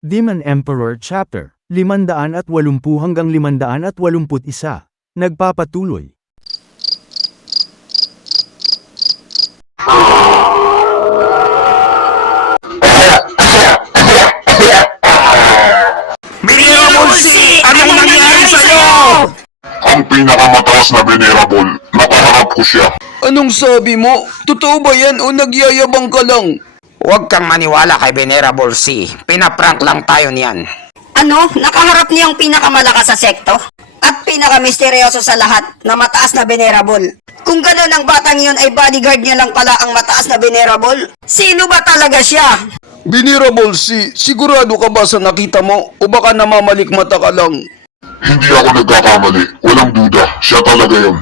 Demon Emperor Chapter 580 hanggang 581. Nagpapatuloy. Venerable, anong nangyari sa'yo? Ang pinakamataas na Venerable, nakaharap ko siya. Anong sabi mo? Totoo ba yan o nagyayabang ka lang? Huwag kang maniwala kay Venerable C. Pinaprank lang tayo niyan. Ano? Nakaharap niya ang pinakamalakas sa sekto? At pinakamisteryoso sa lahat na mataas na Venerable. Kung gano'n ang batang yun ay bodyguard niya lang pala ang mataas na Venerable? Sino ba talaga siya? Venerable C, sigurado ka ba sa nakita mo? O baka namamalikmata ka lang? Hindi ako nagkakamali, walang duda, siya talaga yun.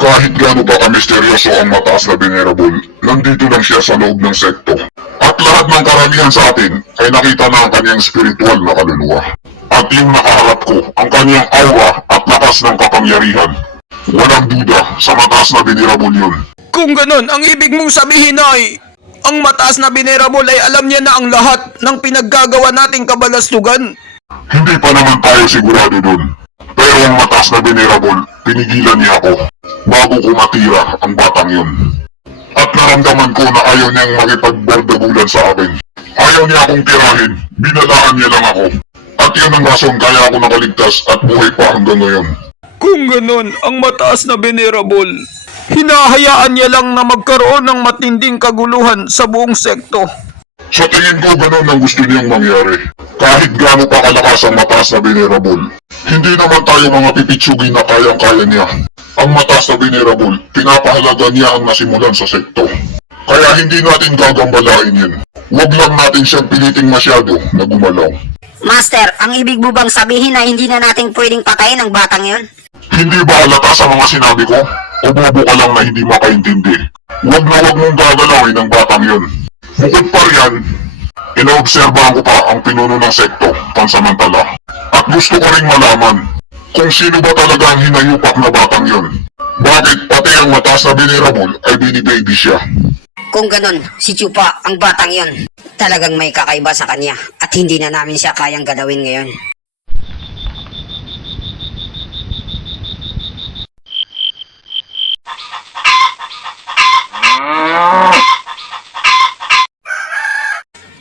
Kahit gaano pa kamisteryoso ang mataas na Venerable, nandito lang siya sa loob ng sekto. At lahat ng karamihan sa atin ay nakita na ang kanyang spiritual na kaluluwa. At yung nakaharap ko, ang kanyang aura at lakas ng kapangyarihan. Walang duda, sa mataas na Venerable yun. Kung ganon, ang ibig mong sabihin ay, ang mataas na Venerable ay alam niya na ang lahat ng pinaggagawa nating kabalastugan. Hindi pa naman tayo sigurado dun. Pero ang mataas na Venerable, pinigilan niya ako bago ko matira ang batang yun. At naramdaman ko na ayaw niyang makipagbardagulan sa akin. Ayaw niya akong tirahin, binalaan niya lang ako. At yun ang rason kaya ako nakaligtas at buhay pa hanggang ngayon. Kung ganon, ang mataas na Venerable, hinahayaan niya lang na magkaroon ng matinding kaguluhan sa buong sekto. Sa tingin ko ganun ang gusto niyang mangyari. Kahit gaano pa kalakas ang mataas na Venerable, hindi naman tayo mga pipitsugin na kayang-kaya niya. Ang mataas na Venerable, pinapahalaga niya ang nasimulan sa sekto. Kaya hindi natin gagambalain yun. Huwag lang natin siyang piliting masyado na gumalaw. Master, ang ibig mo bang sabihin na hindi na natin pwedeng patayin ang batang yun? Hindi ba halata sa mga sinabi ko? O bobo ka lang na hindi makaintindi? Huwag na huwag mong gagalawin ang batang yun. Bukod pa riyan, inoobserbahan ko pa ang pinuno ng sekto pansamantala. At gusto ko ring malaman kung sino ba talaga ang hinayupak na batang yun. Bakit pati ang mataas na Venerable ay binibaby siya? Kung ganon, si Chupa, ang batang yun, talagang may kakaiba sa kanya at hindi na namin siya kayang galawin ngayon.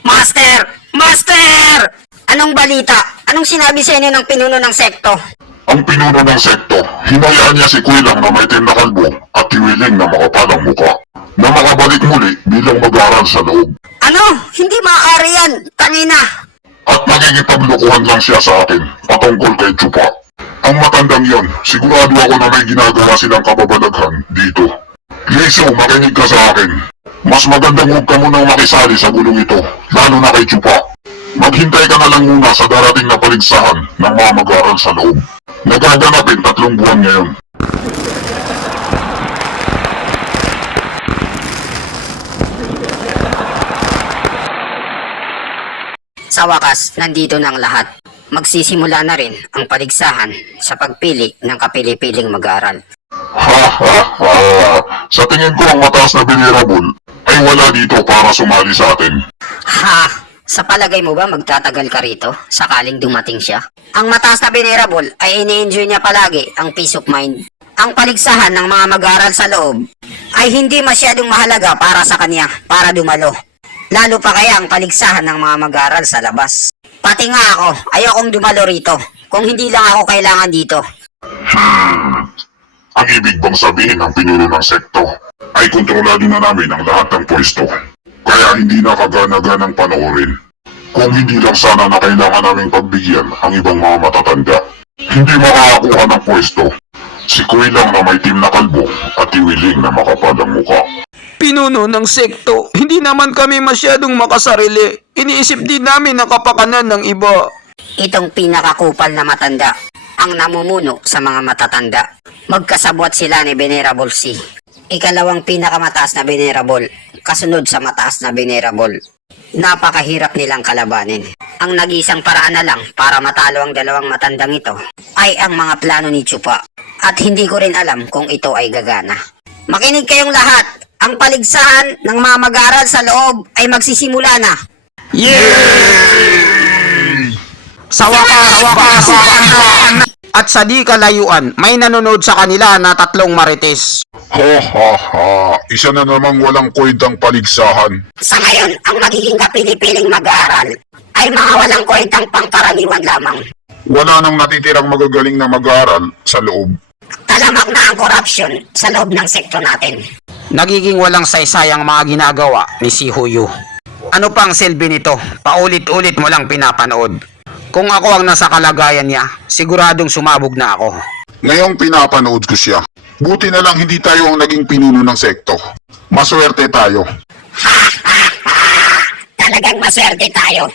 Master! Master! Anong balita? Anong sinabi sa inyo ng pinuno ng sekto? Ang pinuno ng sekto, hinayaan niya si Quilang na may itim na kalbo at tiwiling na makapalang muka na makabalik muli bilang mag-aral sa loob. Ano? Hindi maaari yan! Tangina! At nakikipaglukuhan lang siya sa akin patungkol kay Chupa. Ang matandang yon, sigurado ako na may ginagawa silang kababalaghan dito. Liso, makinig ka sa akin. Mas magandang huwag ka munang makisali sa gulong ito, lalo na kay Chupa. Maghintay ka na lang muna sa darating na paligsahan ng mga mag-aaral sa loob. Nagaganapin 3 buwan ngayon. Sa wakas, nandito na ang lahat. Magsisimula na rin ang paligsahan sa pagpili ng kapili-piling mag-aaral. Ha ha ha! Sa tingin ko ang mataas na Venerable ay wala dito para sumali sa atin. Ha? Sa palagay mo ba magtatagal ka rito sakaling dumating siya? Ang mataas na Venerable ay ini-enjoy niya palagi ang peace of mind. Ang paligsahan ng mga mag-aaral sa loob ay hindi masyadong mahalaga para sa kanya para dumalo. Lalo pa kaya ang paligsahan ng mga mag-aaral sa labas. Pati nga ako, ayokong dumalo rito kung hindi lang ako kailangan dito. Ang ibig bang sabihin ng pinuno ng sekto ay kontrolado na namin ang lahat ng pwesto. Kaya hindi na kagana-ganang panoorin. Kung hindi lang sana na kailangan naming pagbigyan ang ibang mga matatanda. Hindi makakakuha ng pwesto. Si Quilang na may itim na kalbo at tiwiling na makapalang muka. Pinuno ng sekto, hindi naman kami masyadong makasarili. Iniisip din namin ang kapakanan ng iba. Itong pinakakupal na matanda ang namumuno sa mga matatanda. Magkasabwat sila ni Venerable C. Ikalawang pinakamataas na Venerable, kasunod sa mataas na Venerable. Napakahirap nilang kalabanin. Ang nag-isang paraan na lang para matalo ang dalawang matandang ito ay ang mga plano ni Chupa. At hindi ko rin alam kung ito ay gagana. Makinig kayong lahat! Ang paligsahan ng mga mag-aaral sa loob ay magsisimula na. Yeah! Sa wakas, at sa di kalayuan, may nanonood sa kanila na 3 marites. Ha ha ha, isa na namang walang kwentang paligsahan. Sa ngayon, ang magiging kapili-piling mag-aaral ay mga walang kwentang pangkaraniwan lamang. Wala nang natitirang magagaling na mag-aaral sa loob. Talamak na ang korupsyon sa loob ng sekto natin. Nagiging walang saysayang mga ginagawa ni si Huyo. Ano pang silbi nito? Paulit-ulit mo lang pinapanood. Kung ako ang nasa kalagayan niya, siguradong sumabog na ako. Ngayong pinapanood ko siya. Buti na lang hindi tayo ang naging pinuno ng sekto. Maswerte tayo. Talagang maswerte tayo.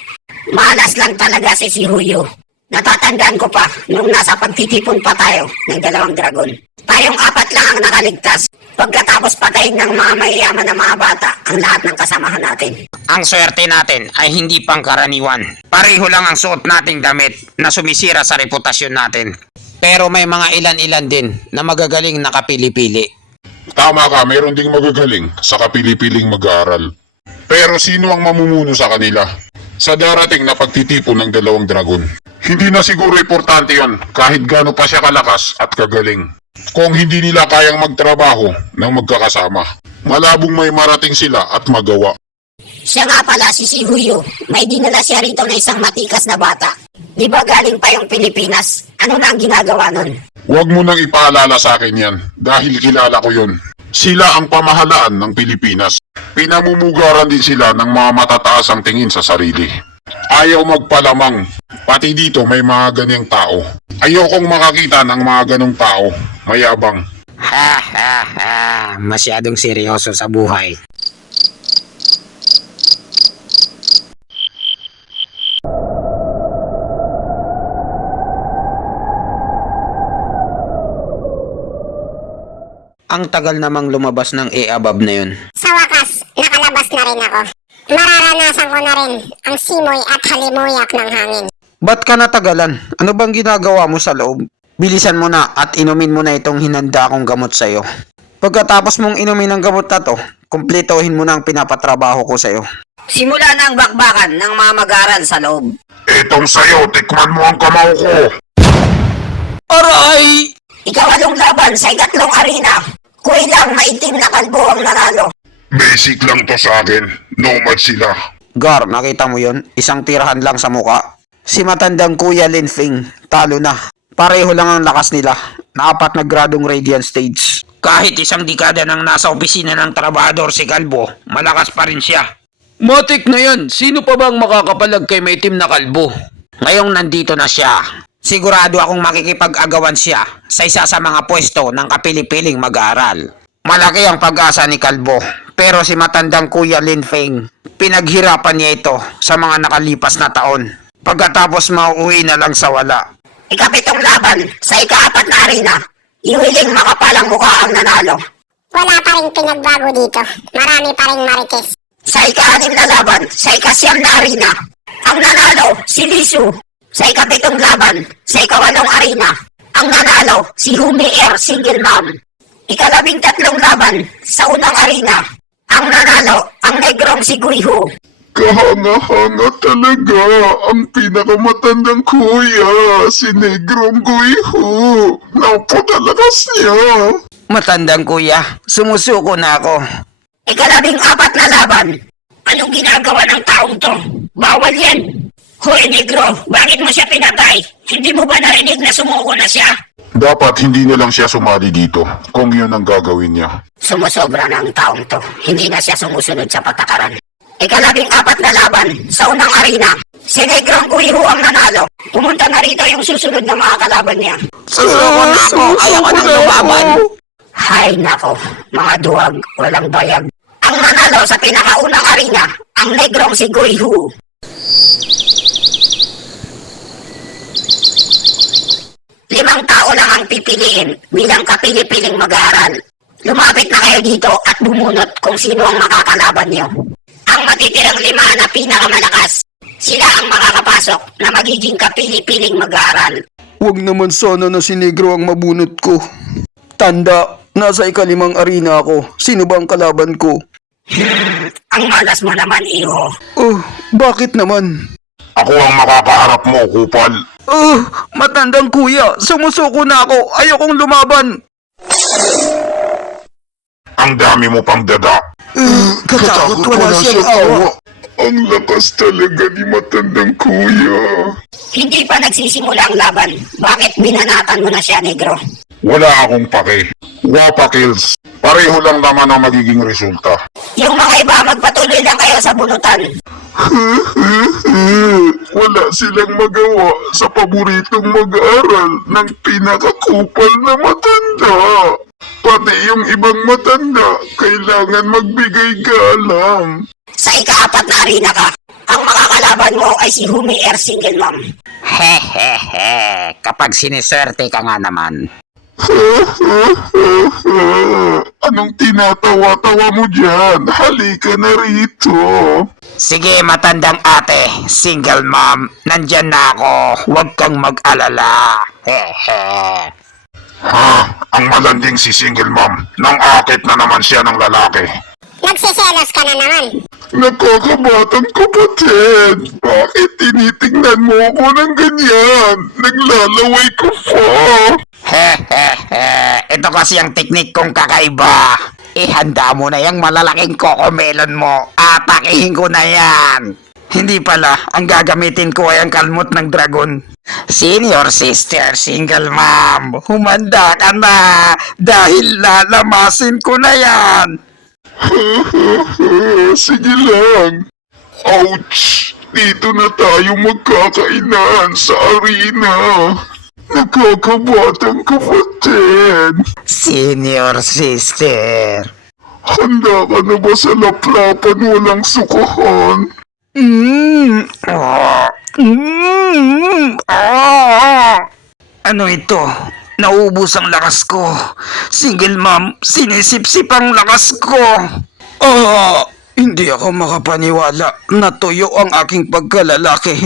Malas lang talaga si Huyo. Natatandaan ko pa nung nasa pagtitipon pa tayo ng 2 dragon. Tayong 4 lang ang nakaligtas. Pagkatapos patayin ng mga mayayaman na mga bata ang lahat ng kasamahan natin. Ang swerte natin ay hindi pangkaraniwan. Pareho lang ang suot nating damit na sumisira sa reputasyon natin. Pero may mga ilan-ilan din na magagaling na kapili-pili. Tama ka, meron ding magagaling sa kapili-piling mag-aaral. Pero sino ang mamumuno sa kanila? Sa darating na pagtitipon ng 2 dragon. Hindi na siguro importante yon kahit gaano pa siya kalakas at kagaling. Kung hindi nila kayang magtrabaho ng magkakasama, malabong may marating sila at magawa. Siya nga pala si Huyo. May dinala siya rito na isang matikas na bata. Di ba galing pa yung Pilipinas? Ano na ang ginagawa nun? Huwag mo nang ipaalala sa akin yan dahil kilala ko yun. Sila ang pamahalaan ng Pilipinas. Pinamumugaran din sila ng mga matataas ang tingin sa sarili. Ayaw magpalamang. Pati dito may mga ganyang tao. Ayokong makakita ng mga ganong tao. Mayabang. Ha ha ha, masyadong seryoso sa buhay. Ang tagal namang lumabas ng e-abab na yun. Sa wakas, nakalabas na rin ako. Mararanasan ko na rin ang simoy at halimuyak ng hangin. Ba't ka natagalan? Ano bang ginagawa mo sa loob? Bilisan mo na at inumin mo na itong hinanda kong gamot sa'yo. Pagkatapos mong inumin ang gamot na to, kumpletohin mo na ang pinapatrabaho ko sa'yo. Simula na ang bakbakan ng mga mag-aaral sa loob. Etong sayo, tikman mo ang kamao ko. Aray! Ikaw anong laban sa 3 arena? Kuilang maitim na kalbo ang nanalo. Basic lang to sa akin. Nomad sila. Gar, nakita mo yon? Isang tirahan lang sa muka. Si matandang Kuya Linfing, talo na. Pareho lang ang lakas nila, na 4 na gradong Radiant Stage. Kahit isang dekada nang nasa opisina ng trabahador si Kalbo, malakas pa rin siya. Matik na yan, sino pa bang makakapalag kay may itim na kalbo? Ngayong nandito na siya, sigurado akong makikipag-agawan siya sa isa sa mga pwesto ng kapili-piling mag-aaral. Malaki ang pag-asa ni Kalbo, pero si matandang Kuya Linfeng, pinaghirapan niya ito sa mga nakalipas na taon. Pagkatapos mauuwi na lang sa wala. Ikapitong laban sa 4 na arena. Iwiling makapalang mukha ang nanalo. Wala pa rin pinagbago dito. Marami pa rin marites. Sa 6 na laban sa 9 na arena. Ang nanalo, si Lisu. Sa 7 laban sa 8 arena. Ang nanalo, si Humi Air Single Mom. 13 laban sa 1 arena. Ang nanalo, ang negrong si Guihu. Kahanga-hanga talaga ang pinakamatandang kuya, si Negrong Guiho. Napakalakas niya. Matandang Kuya, sumusuko na ako. 14 na laban. Anong ginagawa ng taong to? Bawal yan. Hoy Negro, bakit mo siya pinatay? Hindi mo ba narinig na sumuko na siya? Dapat hindi na lang siya sumali dito kung yun ang gagawin niya. Sumusobra na ang taong to. Hindi na siya sumusunod sa patakaran. 14 na laban sa 1 arena. Si Negrong Guiho ang nanalo. Pumunta na rito yung susunod na mga kalaban niya. Susuko na ako, ayaw na lumaban. Hay nako, mga duwag, walang bayag. Ang nanalo sa pinakaunang arena, ang Negrong si Guiho. Limang tao lang ang pipiliin bilang kapili-piling mag-aaral. Lumapit na kayo dito at bumunot kung sino ang makakalaban niyo. Ang matitirang 5 na pinakamalakas, sila ang makakapasok na magiging kapili-piling mag-aaral. Huwag naman sana na si Negro ang mabunot ko. Tanda, nasa 5 arena ako. Sino ba ang kalaban ko? Ang malas mo naman, iho. Oh, bakit naman? Ako ang makakaharap mo, kupal. Matandang kuya, sumusuko na ako. Ayokong lumaban. Ang dami mo pang dada. Katakot wala siyang awa. Ang lakas talaga ni matandang kuya. Hindi pa nagsisimula ang laban. Bakit binanatan mo na siya, negro? Wala akong pake. Wapa kills. Pareho lang naman ang magiging resulta. Yung mga iba, magpatuloy lang kayo sa bunutan. Wala silang magawa sa paboritong mag-aaral ng pinakakupal na matanda. Pati yung ibang matanda, kailangan magbigay galang. Sa ika-4 na arena ka, ang makakalaban mo ay si Humier Single Mom. Hehehe, kapag siniswerte ka nga naman. Anong tinatawa-tawa mo dyan? Halika na rito. Sige matandang ate, single mom, nandyan na ako, huwag kang mag-alala. Hehe. Ha? Ang malanding si single mom. Nang akit na naman siya ng lalaki. Nagsiselos ka na naman. Nakakabatang kapatid. Bakit tinitingnan mo ako ng ganyan? Naglalaway ka pa. Hehehe, ito kasi ang teknik kong kakaiba. Ihanda mo na yung malalaking kokomelon mo. Atakihin ko na yan. Hindi pala, ang gagamitin ko ay ang kalmot ng dragon. Senior sister, single mom, humanda ka na dahil lalamasin ko na yan. Sige lang. Ouch! Dito na tayo magkakainan sa arena. Nakakabatang kapatid. Senior sister. Handa ka na ba sa laplapan walang sukahan? Ano ito? Naubos ang lakas ko. Single mom, sinisipsip ang lakas ko. Hindi ako makapaniwala. Natuyo ang aking pagkalalaki.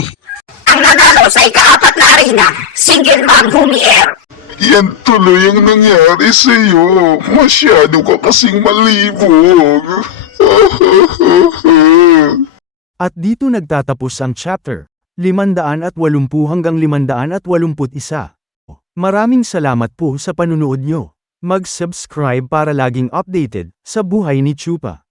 Ang nanalo sa ika-4 na arena, Single Mom Humier. Yan tuloy ang nangyari sa'yo. Masyado ka kasing malibog. At dito nagtatapos ang chapter 580 hanggang 581. Maraming salamat po sa panunood nyo. Mag-subscribe para laging updated sa buhay ni Chupa.